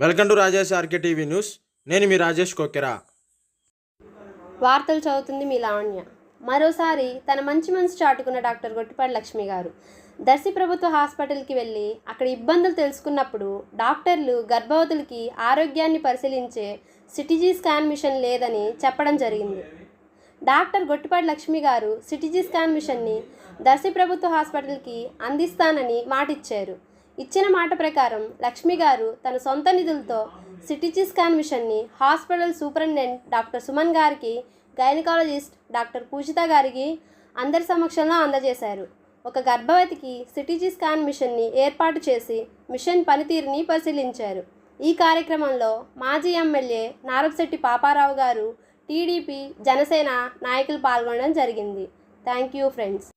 Welcome to Rajesh RK TV news. నేను మీ రాజేష్ కోకెరా వార్తలు చదువుతుంది మీ లావణ్య. మరోసారి తన మంచి మనసు చాటుకున్న డాక్టర్ గొట్టిపాటి లక్ష్మి గారు. దర్శి ప్రభుత్వ హాస్పిటల్కి వెళ్ళి అక్కడ ఇబ్బందులు తెలుసుకున్నప్పుడు డాక్టర్లు గర్భవతులకి ఆరోగ్యాన్ని పరిశీలించే సిటీజీ స్కాన్ మిషన్ లేదని చెప్పడం జరిగింది. డాక్టర్ గొట్టిపాటి లక్ష్మి గారు సిటీజీ స్కాన్ మిషన్ని దర్శి ప్రభుత్వ హాస్పిటల్కి అందిస్తానని మాటిచ్చారు. ఇచ్చిన మాట ప్రకారం లక్ష్మి గారు తన సొంత నిధులతో సిటీజీ స్కాన్ మిషన్ని హాస్పిటల్ సూపరింటెండెంట్ డాక్టర్ సుమన్ గారికి గైనకాలజిస్ట్ డాక్టర్ పూజిత గారికి అందరి సమక్షంలో అందజేశారు. ఒక గర్భవతికి సిటీజీ స్కాన్ మిషన్ని ఏర్పాటు చేసి మిషన్ పనితీరుని పరిశీలించారు. ఈ కార్యక్రమంలో మాజీ ఎమ్మెల్యే నారపశెట్టి పాపారావు గారు టీడీపీ జనసేన నాయకులు పాల్గొనడం జరిగింది. Thank you friends.